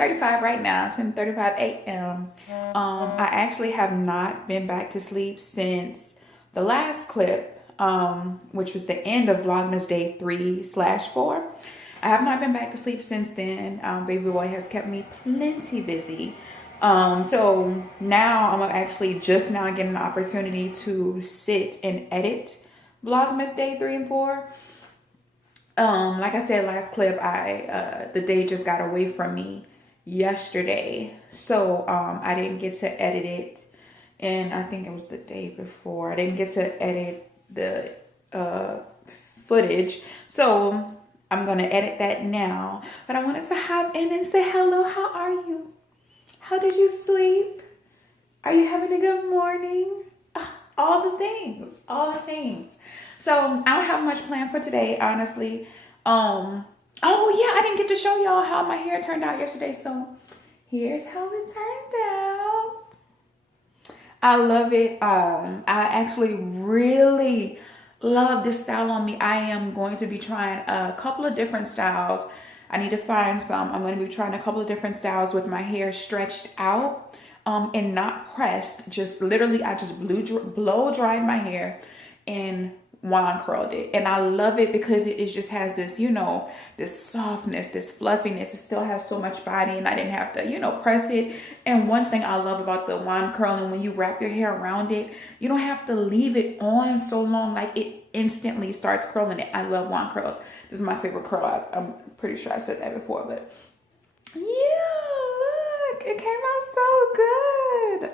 10:35 right now. It's 10:35 a.m. I actually have not been back to sleep since the last clip, which was the end of Vlogmas day 3/4. I have not been back to sleep since then. Baby boy has kept me plenty busy. So now I'm actually just now getting an opportunity to sit and edit Vlogmas day 3 and 4. Like I said last clip, the day just got away from me yesterday, so I didn't get to edit it, and I think it was the day before I didn't get to edit the footage, so I'm gonna edit that now. But I wanted to hop in and say hello. How are you? How did you sleep? Are you having a good morning? All the things, all the things. So I don't have much planned for today, honestly. Oh yeah, I didn't get to show y'all how my hair turned out yesterday. So here's how it turned out. I love it. I actually really love this style on me. I am going to be trying a couple of different styles. I need to find some. I'm going to be trying a couple of different styles with my hair stretched out and not pressed. Just literally, I just blow dried my hair and wand curled it, and I love it because it just has this, you know, this softness, this fluffiness. It still has so much body, and I didn't have to, you know, press it. And one thing I love about the wand curling, when you wrap your hair around it, you don't have to leave it on so long. Like, it instantly starts curling it. I love wand curls. This is my favorite curl. I'm pretty sure I said that before, but yeah, look, it came out so good.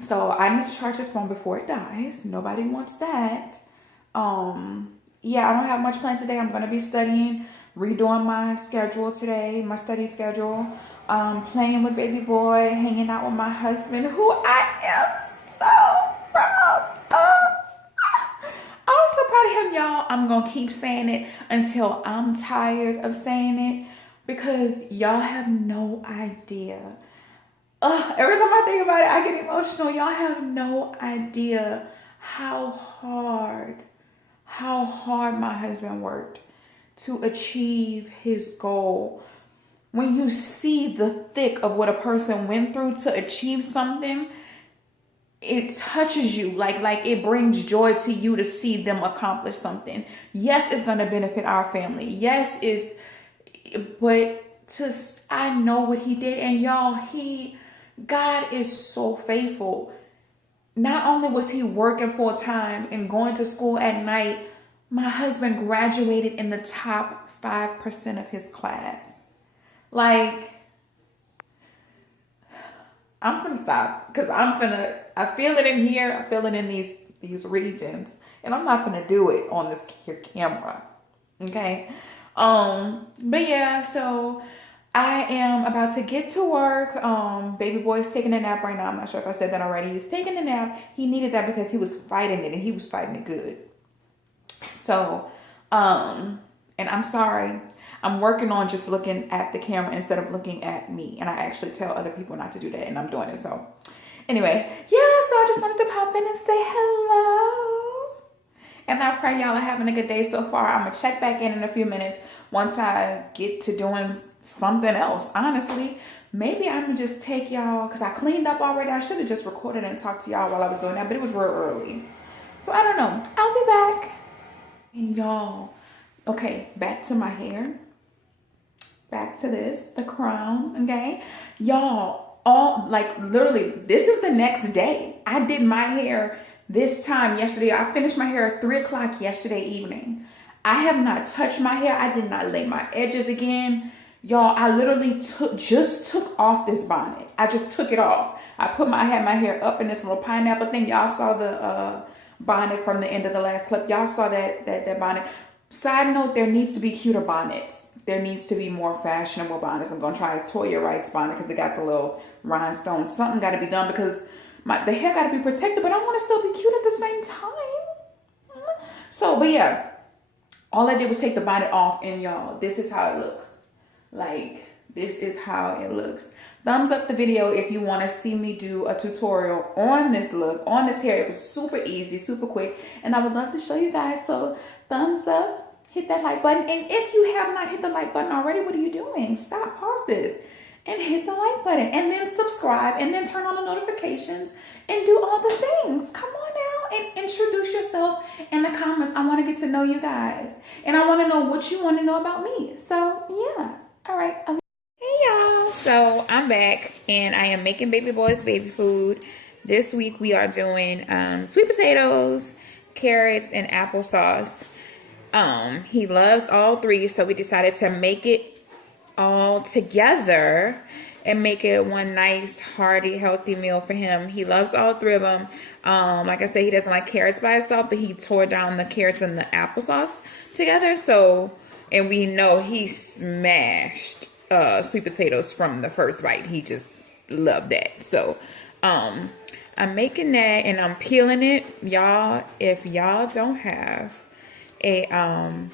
So I need to charge this phone before it dies. Nobody wants that. Yeah, I don't have much planned today. I'm going to be studying, redoing my schedule today, my study schedule, playing with baby boy, hanging out with my husband, who I am so proud of. I'm so proud of him, y'all. I'm going to keep saying it until I'm tired of saying it, because y'all have no idea. Every time I think about it, I get emotional. Y'all have no idea how hard my husband worked to achieve his goal. When you see the thick of what a person went through to achieve something, it touches you. Like it brings joy to you to see them accomplish something. Yes, it's going to benefit our family. Yes, but I know what he did, and y'all, God is so faithful. Not only was he working full time and going to school at night, my husband graduated in the top 5% of his class. Like, I'm gonna stop, because I feel it in here, I feel it in these regions, and I'm not gonna do it on this here camera. Okay. But yeah, so I am about to get to work. Baby boy is taking a nap right now. I'm not sure if I said that already. He's taking a nap. He needed that because he was fighting it, and he was fighting it good. So, and I'm sorry. I'm working on just looking at the camera instead of looking at me. And I actually tell other people not to do that, and I'm doing it. So anyway, yeah, so I just wanted to pop in and say hello. And I pray y'all are having a good day so far. I'm going to check back in a few minutes once I get to doing something else. Honestly, maybe I'm gonna just take y'all, because I cleaned up already. I should have just recorded and talked to y'all while I was doing that, but it was real early, so I don't know. I'll be back. And y'all, okay, back to my hair, back to the crown. Okay, y'all, literally, this is the next day. I did my hair this time yesterday. I finished my hair at 3 o'clock yesterday evening. I have not touched my hair. I did not lay my edges again. Y'all, I literally just took off this bonnet. I just took it off. I had my hair up in this little pineapple thing. Y'all saw the bonnet from the end of the last clip. Y'all saw that bonnet. Side note, there needs to be cuter bonnets. There needs to be more fashionable bonnets. I'm going to try a Toya Wright's bonnet because it got the little rhinestones. Something got to be done because the hair got to be protected, but I want to still be cute at the same time. So, but yeah, all I did was take the bonnet off, and y'all, this is how it looks. Like, this is how it looks. Thumbs up the video if you want to see me do a tutorial on this look, on this hair. It was super easy, super quick, and I would love to show you guys. So thumbs up hit that like button. And if you have not hit the like button already, what are you doing? Stop, pause this, and hit the like button. And then subscribe, and then turn on the notifications, and do all the things. Come on now, and introduce yourself in the comments. I want to get to know you guys. And I want to know what you want to know about me. So, yeah. All right. Hey, y'all. So, I'm back, and I am making baby boy's baby food. This week, we are doing sweet potatoes, carrots, and applesauce. He loves all three, so we decided to make it all together and make it one nice, hearty, healthy meal for him. He loves all three of them. Like I said, he doesn't like carrots by itself, but he tore down the carrots and the applesauce together. So, and we know he smashed sweet potatoes from the first bite. He just loved that. So, I'm making that and I'm peeling it. Y'all, if y'all don't have a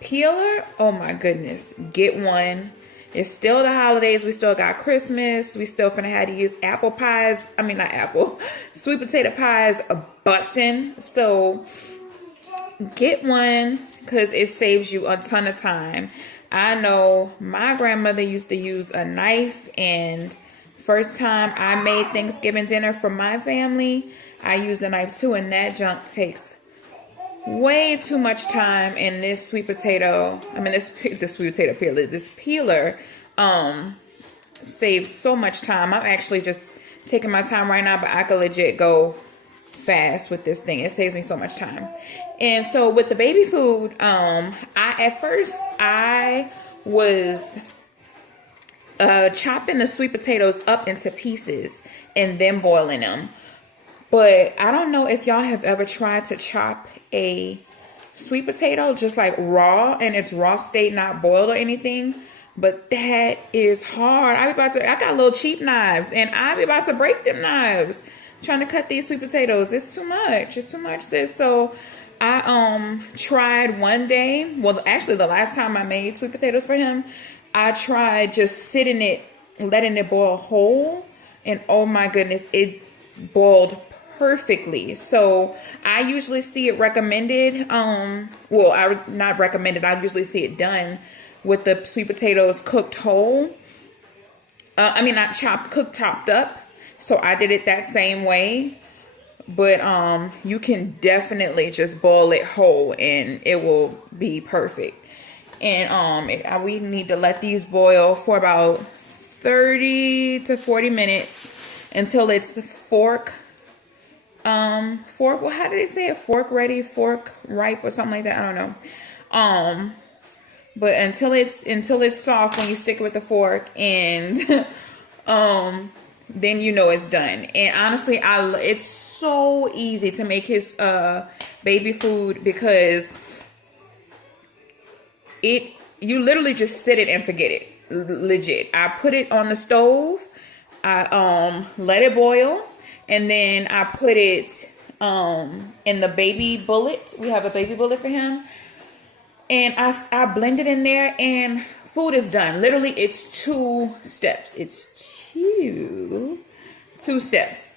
peeler, oh my goodness, get one. It's still the holidays. We still got Christmas. We still finna have these apple pies. I mean, not apple, sweet potato pies a bussin'. So get one because it saves you a ton of time. I know my grandmother used to use a knife, and first time I made Thanksgiving dinner for my family, I used a knife too, and that junk takes way too much time. And this sweet potato, this sweet potato peeler, this peeler saves so much time. I'm actually just taking my time right now, but I could legit go fast with this thing. It saves me so much time. And so with the baby food, at first I was chopping the sweet potatoes up into pieces and then boiling them. But I don't know if y'all have ever tried to chop a sweet potato just like raw in its raw state, not boiled or anything. But that is hard. I got little cheap knives, and I be about to break them knives trying to cut these sweet potatoes. It's too much. It's too much, sis. So I tried one day. Well, actually, the last time I made sweet potatoes for him, I tried just sitting it, letting it boil whole, and oh my goodness, it boiled perfectly. So I usually see it recommended. Not recommended. I usually see it done with the sweet potatoes cooked whole. Not chopped, chopped up. So I did it that same way. But you can definitely just boil it whole and it will be perfect. And we need to let these boil for about 30 to 40 minutes until it's fork, well, how did they say it? Fork ready, fork ripe, or something like that. I don't know. But until it's soft when you stick it with the fork, and then you know it's done. And honestly, it's so easy to make his baby food because you literally just sit it and forget it. Legit. I put it on the stove. I let it boil. And then I put it in the baby bullet. We have a baby bullet for him. And I blend it in there and food is done. Literally, it's 2 steps. It's two steps.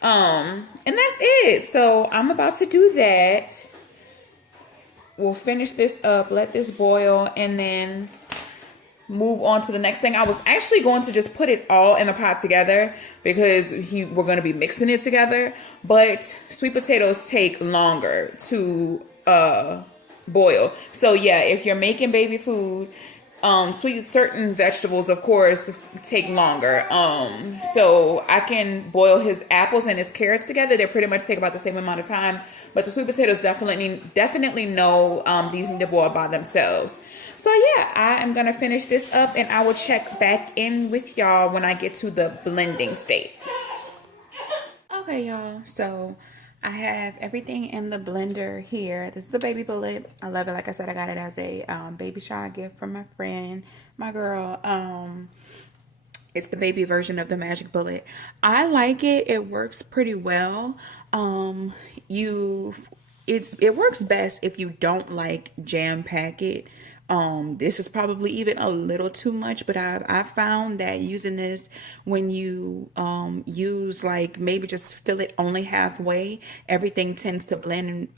And that's it. So I'm about to do that. We'll finish this up, let this boil, and then move on to the next thing. I was actually going to just put it all in the pot together because we're going to be mixing it together. But sweet potatoes take longer to boil. So yeah, if you're making baby food, certain vegetables, of course, take longer. So I can boil his apples and his carrots together. They pretty much take about the same amount of time. But the sweet potatoes definitely know these need to boil by themselves. So yeah, I am going to finish this up and I will check back in with y'all when I get to the blending state. Okay, y'all. So I have everything in the blender here. This is the baby bullet. I love it. Like I said, I got it as a baby shower gift from my friend, my girl. It's the baby version of the magic bullet. I like it. It works pretty well. It works best if you don't like jam pack it. This is probably even a little too much, but I found that using this when you use like maybe just fill it only halfway, everything tends to blend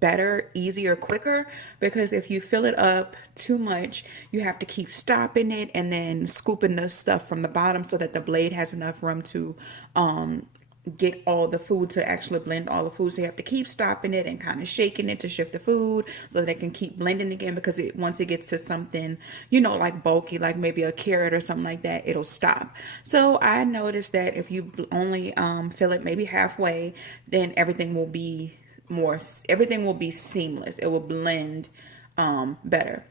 better, easier, quicker. Because if you fill it up too much, you have to keep stopping it and then scooping the stuff from the bottom so that the blade has enough room to get all the food, to actually blend all the food. So you have to keep stopping it and kind of shaking it to shift the food so that it can keep blending again, because once it gets to something, you know, like bulky, like maybe a carrot or something like that, it'll stop. So I noticed that if you only fill it maybe halfway, then everything will be seamless. It will blend better.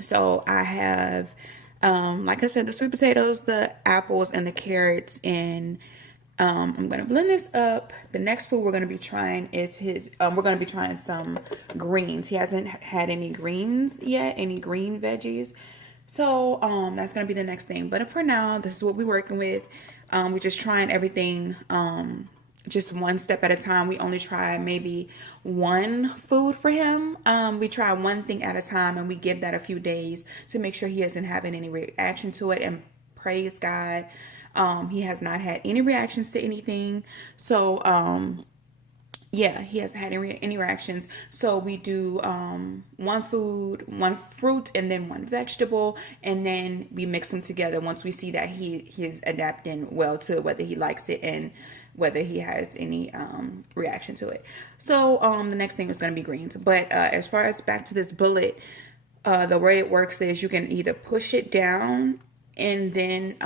So I have like I said, the sweet potatoes, the apples, and the carrots, and I'm gonna blend this up. The next food we're gonna be trying is we're gonna be trying some greens. He hasn't had any greens yet, any green veggies. So that's gonna be the next thing. But for now, this is what we're working with. We're just trying everything just one step at a time. We only try maybe one food for him. We try one thing at a time, and we give that a few days to make sure he isn't having any reaction to it. And praise God, he has not had any reactions to anything. So, yeah, he hasn't had any reactions. So we do one food, one fruit, and then one vegetable, and then we mix them together once we see that he's adapting well to whether he likes it and whether he has any reaction to it. So the next thing is going to be greens. But as far as back to this bullet, the way it works is you can either push it down and then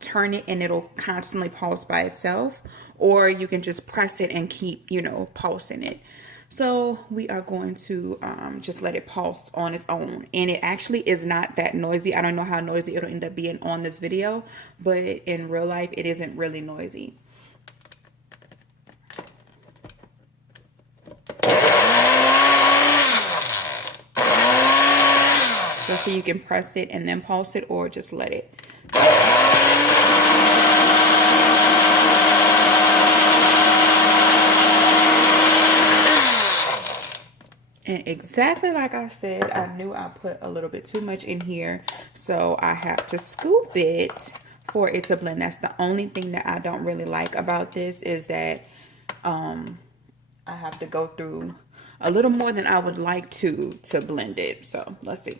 turn it and it'll constantly pulse by itself, or you can just press it and keep, you know, pulsing it. So we are going to just let it pulse on its own, and it actually is not that noisy. I don't know how noisy it'll end up being on this video, but in real life it isn't really noisy. So you can press it and then pulse it, or just let it. And exactly like I said, I knew I put a little bit too much in here, so I have to scoop it for it to blend. That's the only thing that I don't really like about this, is that I have to go through a little more than I would like to blend it. So let's see.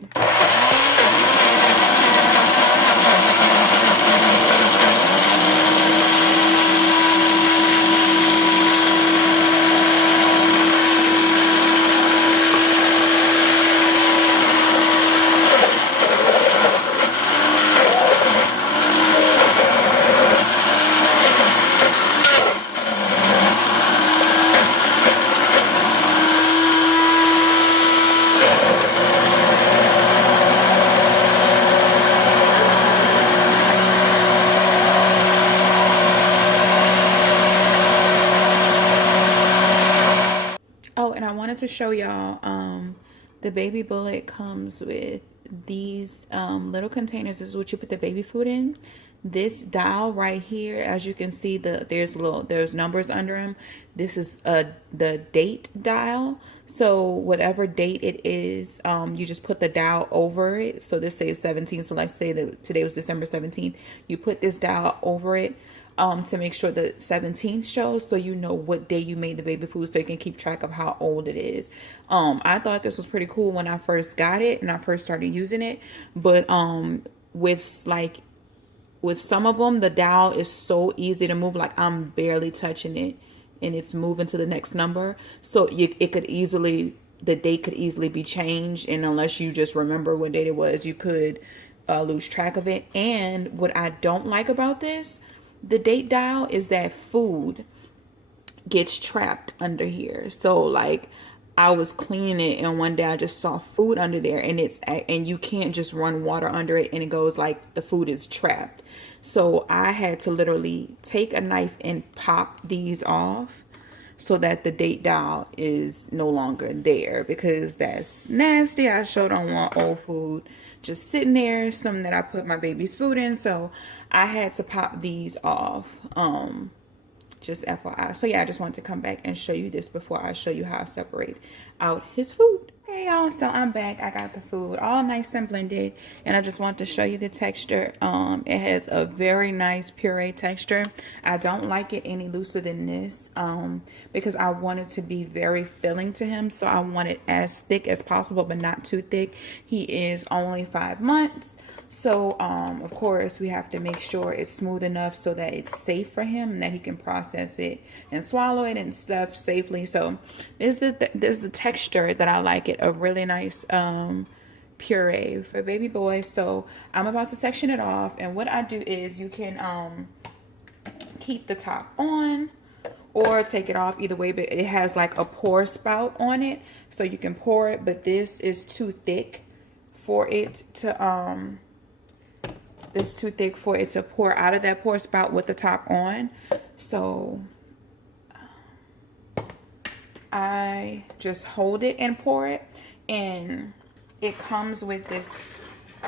Oh, and I wanted to show y'all, the baby bullet comes with these little containers. This is what you put the baby food in. This dial right here, as you can see, there's numbers under them. This is the date dial. So whatever date it is, you just put the dial over it. So this says 17. So let's say that today was December 17th. You put this dial over it to make sure the 17th shows, so you know what day you made the baby food, so you can keep track of how old it is. I thought this was pretty cool when I first got it and I first started using it, but with some of them, the dial is so easy to move. Like, I'm barely touching it and it's moving to the next number. So the date could easily be changed, and unless you just remember what date it was, you could lose track of it. And what I don't like about this, the date dial, is that food gets trapped under here. So like, I was cleaning it and one day I just saw food under there, and you can't just run water under it and it goes like the food is trapped. So I had to literally take a knife and pop these off so that the date dial is no longer there, because that's nasty. I sure don't want old food just sitting there, something that I put my baby's food in. So I had to pop these off, just FYI. So yeah, I just wanted to come back and show you this before I show you how I separate out his food. Hey y'all, so I'm back. I got the food all nice and blended, and I just want to show you the texture. It has a very nice puree texture. I don't like it any looser than this because I want it to be very filling to him. So I want it as thick as possible, but not too thick. He is only 5 months. So, of course, we have to make sure it's smooth enough so that it's safe for him and that he can process it and swallow it and stuff safely. So, this is the texture that I like it, a really nice puree for baby boy. So, I'm about to section it off. And what I do is you can keep the top on or take it off, either way, but it has like a pour spout on it. So, you can pour it, but this is too thick for it to pour out of that pour spout with the top on. So I just hold it and pour it, and it comes with this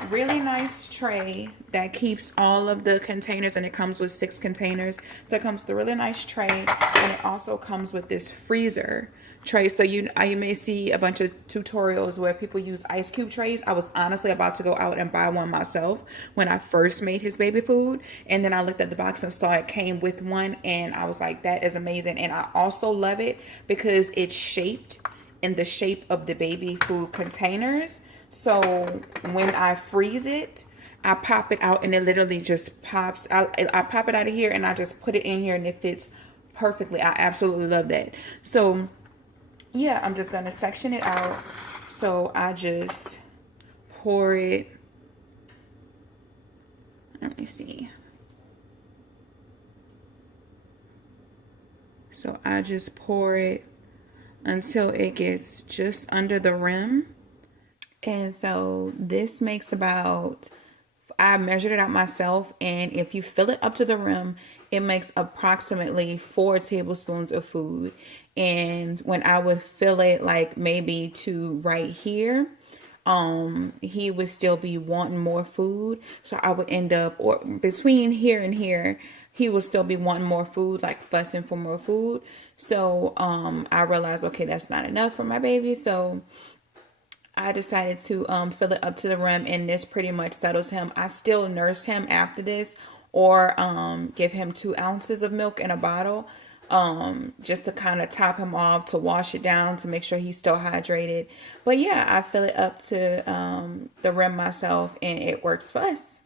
really nice tray that keeps all of the containers, and it comes with 6 containers. So it comes with a really nice tray, and it also comes with this freezer tray. So you may see a bunch of tutorials where people use ice cube trays. I was honestly about to go out and buy one myself when I first made his baby food, and then I looked at the box and saw it came with one, and I was like, that is amazing. And I also love it because it's shaped in the shape of the baby food containers. So when I freeze it, I pop it out and it literally just pops out. I pop it out of here and I just put it in here and it fits perfectly. I absolutely love that. So yeah, I'm just going to section it out. So I just pour it. Let me see. So I just pour it until it gets just under the rim. And so this makes about, I measured it out myself, and if you fill it up to the rim, it makes approximately 4 tablespoons of food. And when I would fill it like maybe to right here, he would still be wanting more food. So I would end up, or between here and here, he would still be wanting more food, like fussing for more food. So I realized, okay, that's not enough for my baby. So I decided to fill it up to the rim, and this pretty much settles him. I still nurse him after this, or give him 2 ounces of milk in a bottle, just to kind of top him off, to wash it down, to make sure he's still hydrated. But yeah, I fill it up to the rim myself, and it works for us.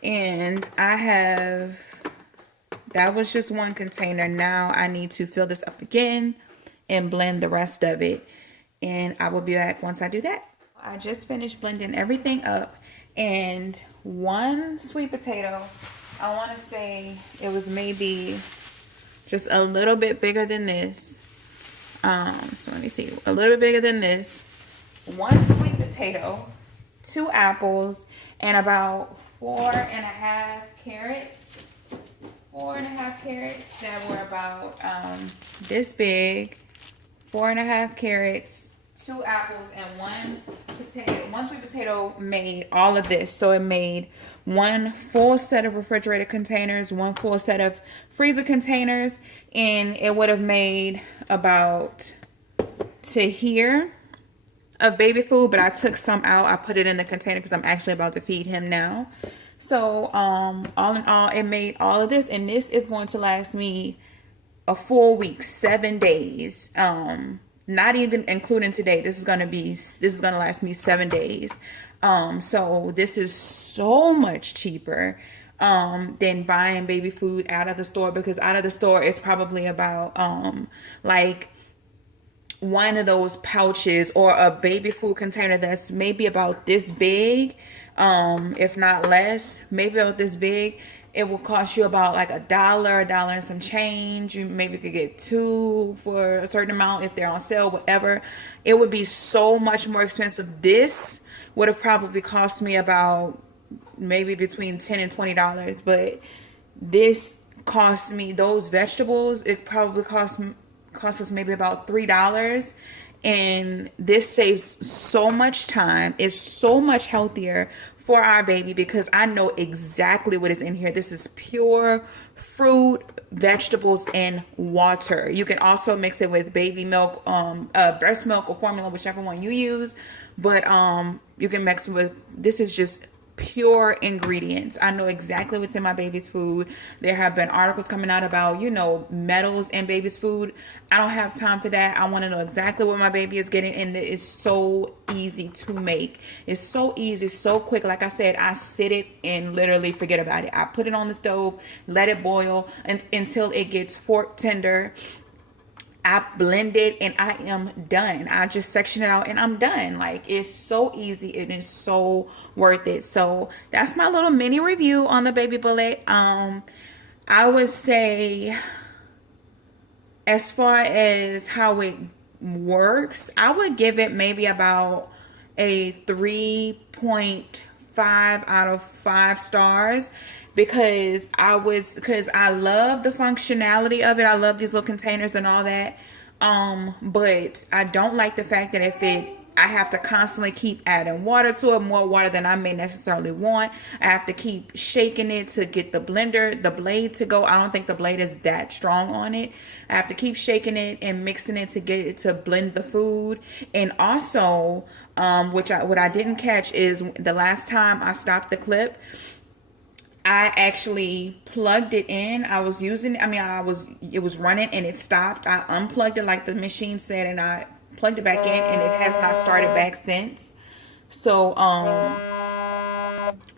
And that was just one container. Now I need to fill this up again and blend the rest of it. And I will be back once I do that. I just finished blending everything up, and one sweet potato, I want to say it was maybe just a little bit bigger than this. So let me see, a little bit bigger than this. One sweet potato, 2 apples, and about 4.5 carrots. 4.5 carrots that were about this big. 4.5 carrots, 2 apples, and 1 potato. 1 sweet potato made all of this. So it made 1 full set of refrigerator containers, 1 full set of freezer containers, and it would have made about to here of baby food, but I took some out. I put it in the container because I'm actually about to feed him now. So all in all, it made all of this, and this is going to last me a full week, 7 days. Not even including today. This is gonna last me 7 days. So this is so much cheaper than buying baby food out of the store, because out of the store it's probably about like one of those pouches or a baby food container that's maybe about this big, if not less, maybe about this big. It will cost you about like $1 and some change. You maybe could get 2 for a certain amount if they're on sale, whatever. It would be so much more expensive. This would have probably cost me about maybe between $10 and $20, but this cost me, those vegetables, it probably cost us maybe about $3. And this saves so much time. It's so much healthier for our baby because I know exactly what is in here. This is pure fruit, vegetables, and water. You can also mix it with baby milk, breast milk or formula, whichever one you use. But you can mix it with, this is just pure ingredients. I know exactly what's in my baby's food. There have been articles coming out about, you know, metals in baby's food. I don't have time for that. I want to know exactly what my baby is getting, and it is so easy to make. It's so easy, so quick. Like I said, I sit it and literally forget about it. I put it on the stove, let it boil until it gets fork tender. I blend it and I am done. I just section it out and I'm done. Like, it's so easy. It is so worth it. So that's my little mini review on the Baby Bullet. I would say, as far as how it works, I would give it maybe about a 3.5 out of 5 stars. Because I love the functionality of it. I love these little containers and all that. But I don't like the fact that I have to constantly keep adding water to it, more water than I may necessarily want. I have to keep shaking it to get the blade to go. I don't think the blade is that strong on it. I have to keep shaking it and mixing it to get it to blend the food. And also, what I didn't catch is the last time I stopped the clip, I actually plugged it in. It was running and it stopped. I unplugged it like the machine said, and I plugged it back in, and it has not started back since. So,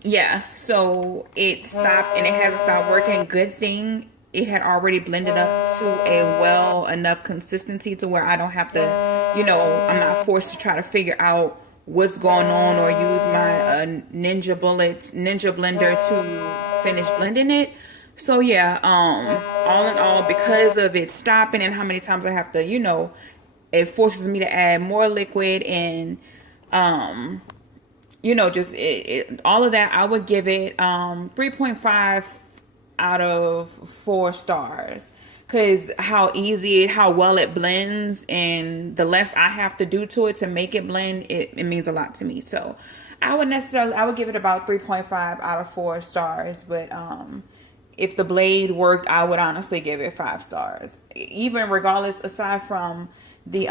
yeah, so it stopped and it hasn't stopped working. Good thing it had already blended up to a well enough consistency to where I don't have to, you know, I'm not forced to try to figure out what's going on or use my Ninja blender to finish blending it. So yeah, all in all, because of it stopping and how many times I have to, you know, it forces me to add more liquid and you know, just all of that, I would give it 3.5 out of 4 stars. Because how well it blends, and the less I have to do to it to make it blend, it means a lot to me. So I would give it about 3.5 out of 4 stars. But if the blade worked, I would honestly give it 5 stars. Even regardless, aside from the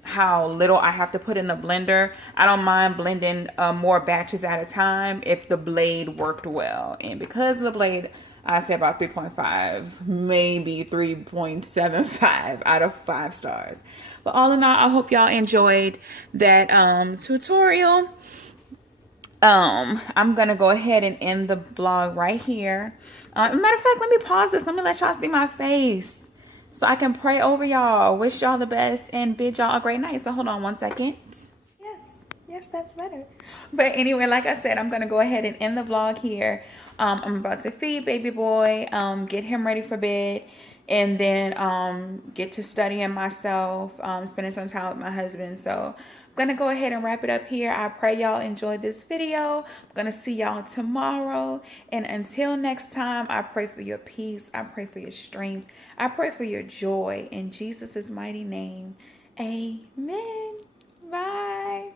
how little I have to put in the blender, I don't mind blending more batches at a time if the blade worked well. And because of the blade, I say about 3.5, maybe 3.75 out of 5 stars. But all in all, I hope y'all enjoyed that tutorial. I'm going to go ahead and end the vlog right here. Matter of fact, let me pause this. Let me let y'all see my face so I can pray over y'all. Wish y'all the best and bid y'all a great night. So hold on one second. Yes, that's better. But anyway, like I said, I'm going to go ahead and end the vlog here. I'm about to feed baby boy, get him ready for bed, and then get to studying myself, spending some time with my husband. So I'm going to go ahead and wrap it up here. I pray y'all enjoyed this video. I'm going to see y'all tomorrow. And until next time, I pray for your peace. I pray for your strength. I pray for your joy. In Jesus' mighty name, amen. Bye.